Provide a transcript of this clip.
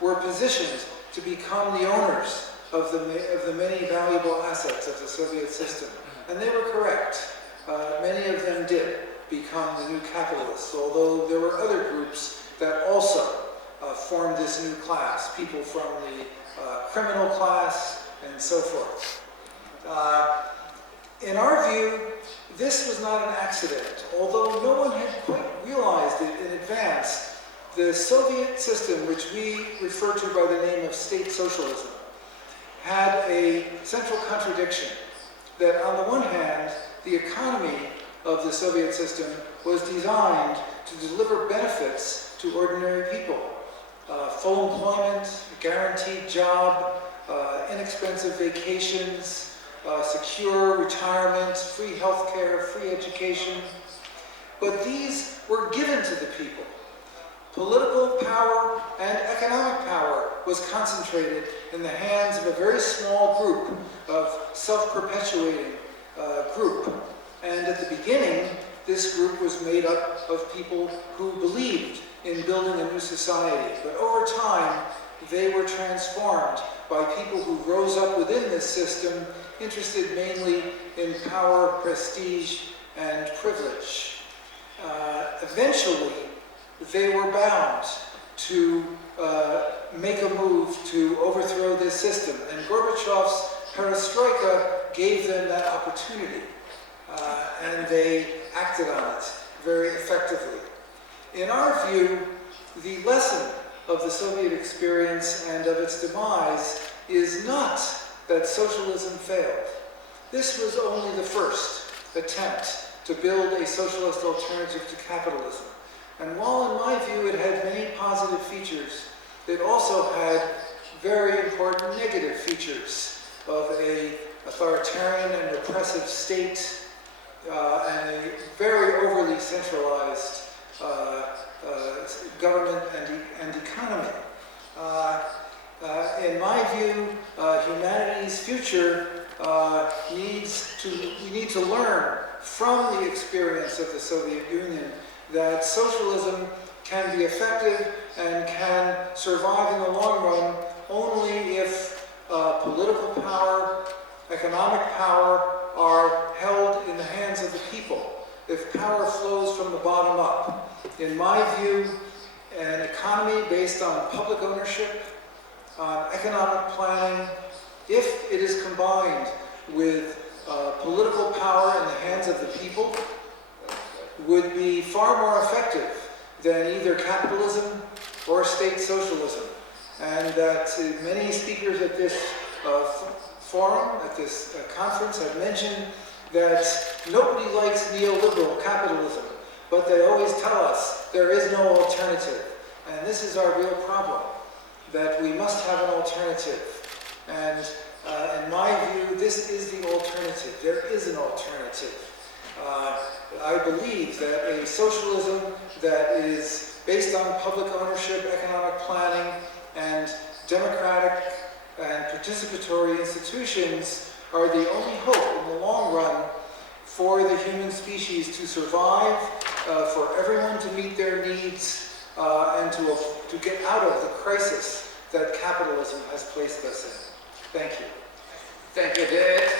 were positioned to become the owners of the many valuable assets of the Soviet system. And they were correct. Many of them did become the new capitalists, although there were other groups that also formed this new class, people from the criminal class and so forth. In our view, this was not an accident. Although no one had quite realized it in advance, the Soviet system, which we refer to by the name of state socialism, had a central contradiction. That on the one hand, the economy of the Soviet system was designed to deliver benefits to ordinary people. Full employment, a guaranteed job, inexpensive vacations, secure retirement, free health care, free education. But these were given to the people. Political power and economic power was concentrated in the hands of a very small group of self-perpetuating group. And at the beginning, this group was made up of people who believed in building a new society. But over time, they were transformed by people who rose up within this system, interested mainly in power, prestige, and privilege. Eventually, they were bound to make a move to overthrow this system. And Gorbachev's perestroika gave them that opportunity. And they acted on it very effectively. In our view, the lesson of the Soviet experience and of its demise is not that socialism failed. This was only the first attempt to build a socialist alternative to capitalism. And while in my view it had many positive features, it also had very important negative features of an authoritarian and repressive state and a very overly centralized government and economy. In my view, humanity's future we need to learn from the experience of the Soviet Union that socialism can be effective and can survive in the long run only if political power, economic power are held in the hands of the people, if power flows from the bottom up. In my view, an economy based on public ownership, on economic planning, if it is combined with political power in the hands of the people, would be far more effective than either capitalism or state socialism. And that many speakers at this forum, at this conference, have mentioned that nobody likes neoliberal capitalism, but they always tell us there is no alternative. And this is our real problem, that we must have an alternative. And in my view, this is the alternative. There is an alternative. I believe that a socialism that is based on public ownership, economic planning, and democratic and participatory institutions are the only hope in the long run for the human species to survive, for everyone to meet their needs, and to get out of the crisis that capitalism has placed us in. Thank you. Thank you, Dave.